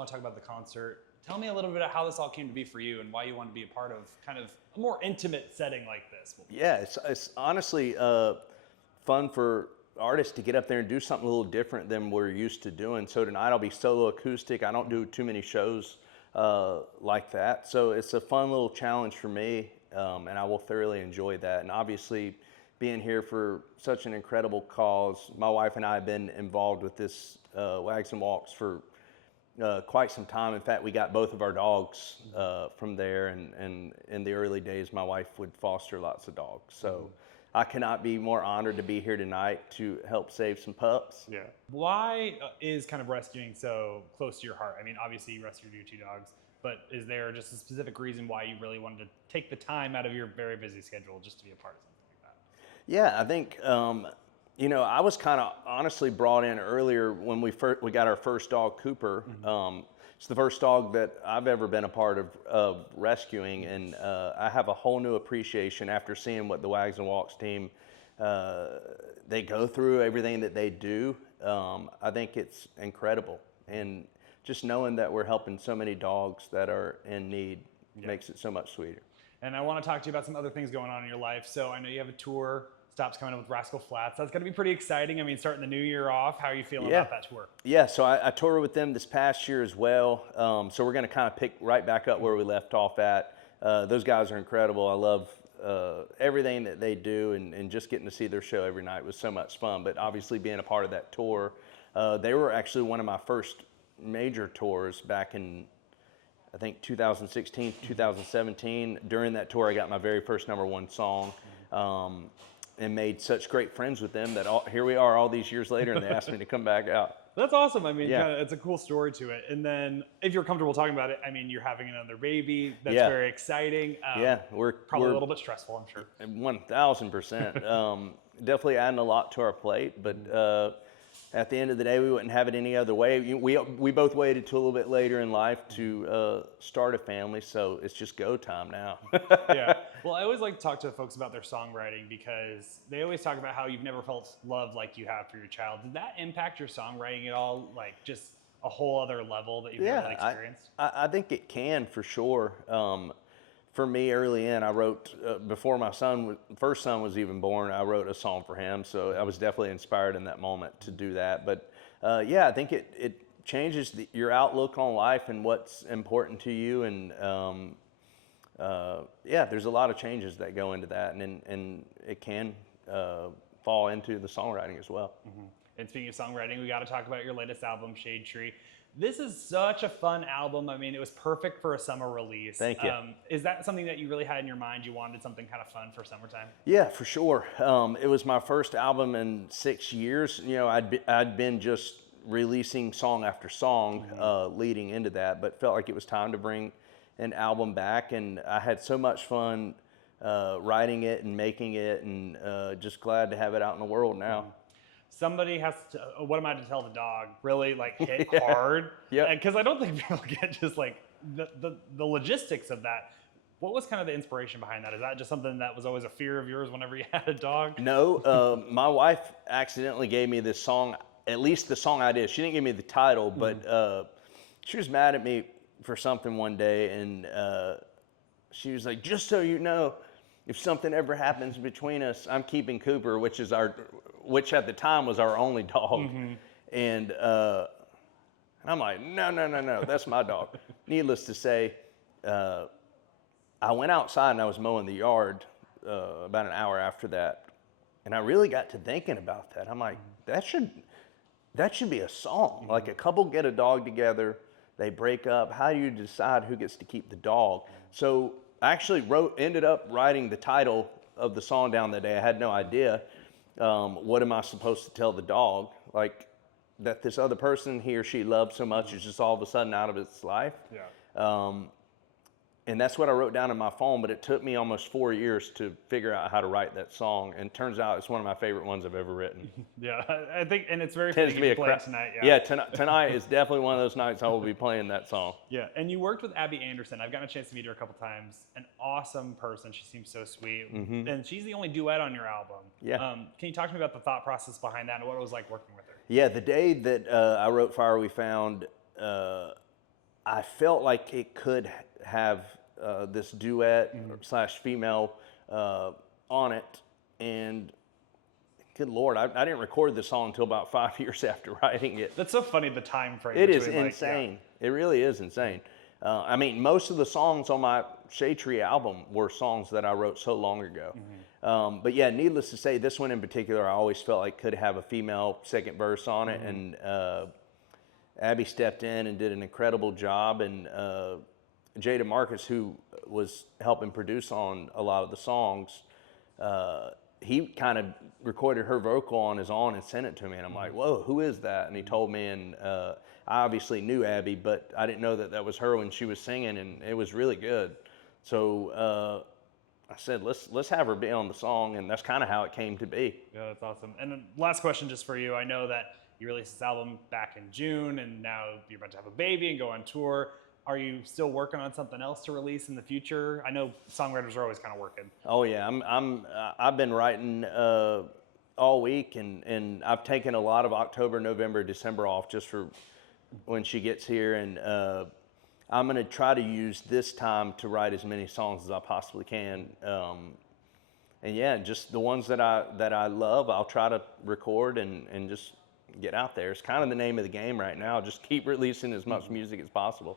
want to talk about the concert. Tell me a little bit of how this all came to be for you and why you wanted to be a part of kind of a more intimate setting like this. Yeah, it's honestly fun for artists to get up there and do something a little different than we're used to doing. So tonight I'll be solo acoustic. I don't do too many shows like that. So it's a fun little challenge for me, and I will thoroughly enjoy that. And obviously being here for such an incredible cause. My wife and I have been involved with this Wags and Walks for quite some time. In fact, we got both of our dogs from there, and in the early days, my wife would foster lots of dogs. So I cannot be more honored to be here tonight to help save some pups. Yeah. Why is kind of rescuing so close to your heart? I mean, obviously you rescued your 2 dogs, but is there just a specific reason why you really wanted to take the time out of your very busy schedule just to be a part of something like that? Yeah, I think you know, I was kind of honestly brought in earlier when we got our first dog, Cooper. It's the first dog that I've ever been a part of rescuing, and I have a whole new appreciation after seeing what the Wags and Walks team they go through, everything that they do. I think it's incredible, and just knowing that we're helping so many dogs that are in need makes it so much sweeter. And I want to talk to you about some other things going on in your life. So I know you have a tour. Stops coming up with Rascal Flatts. That's going to be pretty exciting. I mean, starting the new year off, how are you feeling about that tour? Yeah, so I toured with them this past year as well. So we're going to kind of pick right back up where we left off at. Those guys are incredible. I love everything that they do, and just getting to see their show every night was so much fun. But obviously being a part of that tour, they were actually one of my first major tours back in, I think, 2016, 2017. During that tour, I got my very first #1 song. And made such great friends with them that here we are all these years later, and they asked me to come back out. That's awesome. I mean, it's a cool story to it. And then if you're comfortable talking about it, I mean, you're having another baby. That's very exciting. We're probably a little bit stressful, I'm sure. 1000%. Definitely adding a lot to our plate, but at the end of the day, we wouldn't have it any other way. We both waited till a little bit later in life to start a family, so it's just go time now. Yeah. Well, I always like to talk to folks about their songwriting because they always talk about how you've never felt love like you have for your child. Did that impact your songwriting at all? Like just a whole other level that you've never experienced? I think it can for sure. For me, early in, I wrote, before my first son was even born, I wrote a song for him. So I was definitely inspired in that moment to do that. But yeah, I think it changes your outlook on life and what's important to you. And yeah, there's a lot of changes that go into that. And it can fall into the songwriting as well. And speaking of songwriting, we got to talk about your latest album, Shade Tree. This is such a fun album. I mean, it was perfect for a summer release. Thank you. Is that something that you really had in your mind? You wanted something kind of fun for summertime? Yeah, for sure. It was my first album in 6 years. You know, I'd been just releasing song after song leading into that, but felt like it was time to bring an album back. And I had so much fun writing it and making it, and just glad to have it out in the world now. Somebody has to, what am I to tell the dog, really like hit hard? Yeah. Because I don't think people get just like the logistics of that. What was kind of the inspiration behind that? Is that just something that was always a fear of yours whenever you had a dog? No, my wife accidentally gave me this song, at least the song I did. She didn't give me the title, but she was mad at me for something one day, and she was like, just so you know, if something ever happens between us, I'm keeping Cooper, which at the time was our only dog. And I'm like, no, that's my dog. Needless to say, I went outside and I was mowing the yard about an hour after that. And I really got to thinking about that. I'm like, that should be a song. Like a couple get a dog together, they break up. How do you decide who gets to keep the dog? So I actually ended up writing the title of the song down that day. I had no idea. What am I supposed to tell the dog? Like that this other person he or she loves so much is just all of a sudden out of its life. Yeah. And that's what I wrote down in my phone, but it took me almost 4 years to figure out how to write that song. And turns out it's one of my favorite ones I've ever written. Yeah, I think, and it's very fitting to play tonight. Yeah, tonight is definitely one of those nights I will be playing that song. Yeah, and you worked with Abby Anderson. I've gotten a chance to meet her a couple times. An awesome person. She seems so sweet. And she's the only duet on your album. Yeah. Can you talk to me about the thought process behind that and what it was like working with her? Yeah, the day that I wrote Fire We Found, I felt like it could have this duet slash female on it, and good Lord, I didn't record the song until about 5 years after writing it. That's so funny, the time frame. It is between, insane. It really is insane. I mean, most of the songs on my Shade Tree album were songs that I wrote so long ago. But yeah, needless to say, this one in particular, I always felt like could have a female second verse on it, and Abby stepped in and did an incredible job, and Jada Marcus, who was helping produce on a lot of the songs, he kind of recorded her vocal on his own and sent it to me, and I'm like, whoa, who is that? And he told me, and I obviously knew Abby, but I didn't know that that was her when she was singing, and it was really good. So I said, let's have her be on the song, and that's kind of how it came to be. Yeah, that's awesome. And then last question just for you. I know that you released this album back in June, and now you're about to have a baby and go on tour. Are you still working on something else to release in the future? I know songwriters are always kind of working. Oh yeah, I've been writing all week, and I've taken a lot of October, November, December off just for when she gets here, and I'm gonna try to use this time to write as many songs as I possibly can. And yeah, just the ones that I love, I'll try to record and just get out there. It's kind of the name of the game right now. Just keep releasing as much music as possible.